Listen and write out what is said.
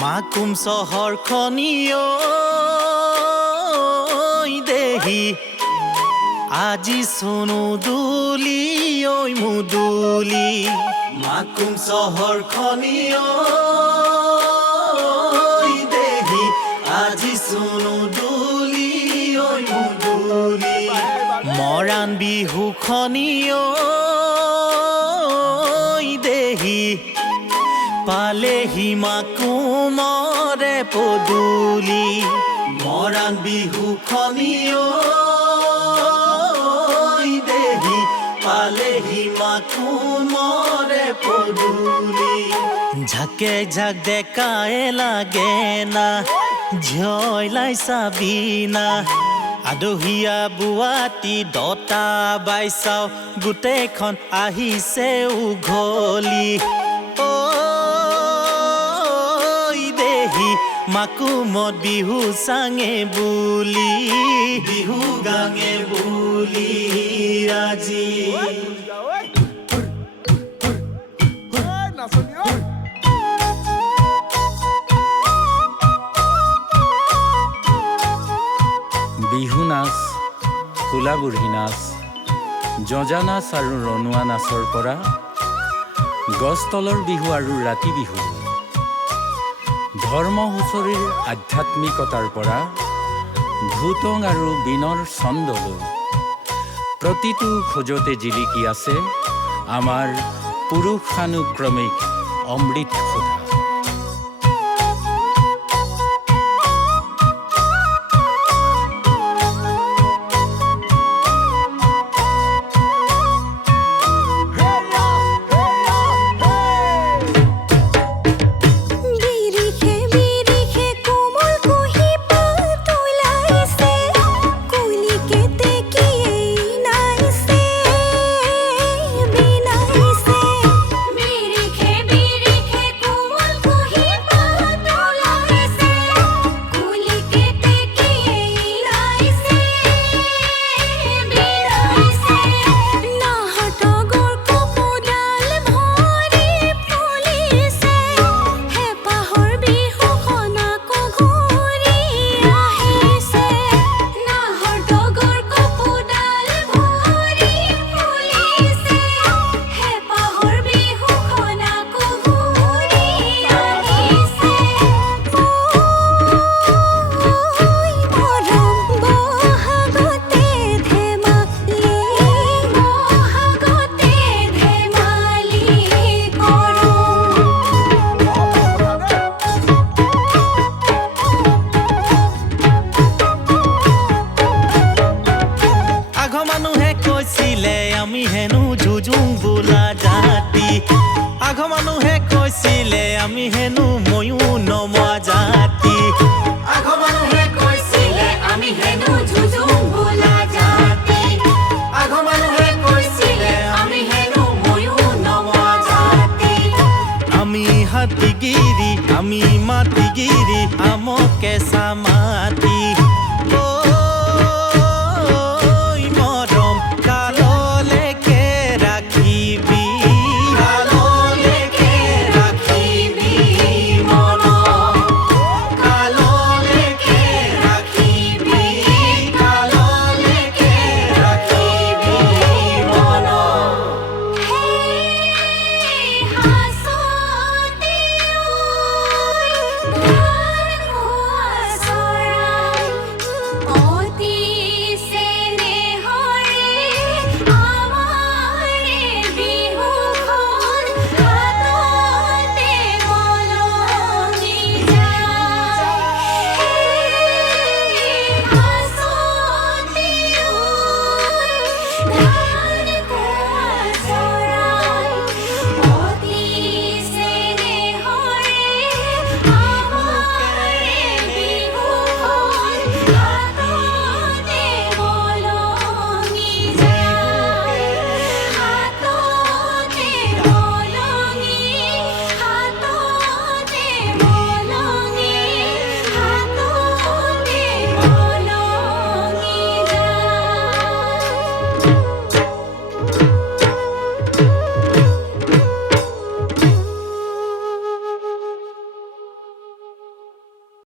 মাকুম চহৰখনি ঐ দেহি আজি সোনো দুলি ঐ মুদুলি মাকুম চহৰখনি ঐ দেহি আজি সোনো দুলি ঐ মুদুলি মৰাণ বিহুখনি ঐ দেহি পালেহি মাকুমৰে পদুলি মৰাণ বিহুখনি ঐ দেহি পালেহি মাকুমৰে পদুলি ঝাকে ঝাক ডেকায়ে লাগে না ঝয়লাই চাবিনা আদহীয়া বুৱাটি দতা বাইচাও গোটেইখন আহিছে উঘলি মাকুমত বিহু চাঙে বুলি বিহু গাঙে বুলি আজি বিহু নাচ কোলা বুঢ়ী নাচ জজা নাচ আৰু ৰণুৱা নাচৰ পৰা গছ তলৰ বিহু আৰু ৰাতি বিহু ধৰ্ম হুঁচৰিৰ আধ্যাত্মিকতাৰ পৰা ভূতং আৰু বীণৰ ছন্দলৈ প্ৰতিটো খোজতে জিলিকি আছে আমাৰ পুৰুষানুক্ৰমিক অমৃত সুধা আমি হেনো যুজুং বোলা জাতি আঘ মানুহে কৈছিলে আমি হেনো ময়ো নমোৱা জাতি আঘ মানুহে কৈছিলে আমি হেনো যুজুং বোলা জাতি আঘ মানুহে কৈছিলে আমি হেনো ময়ো নমোৱা জাতি আমি হাতীগিৰি আমি মাটিগিৰি আমকে চামাতি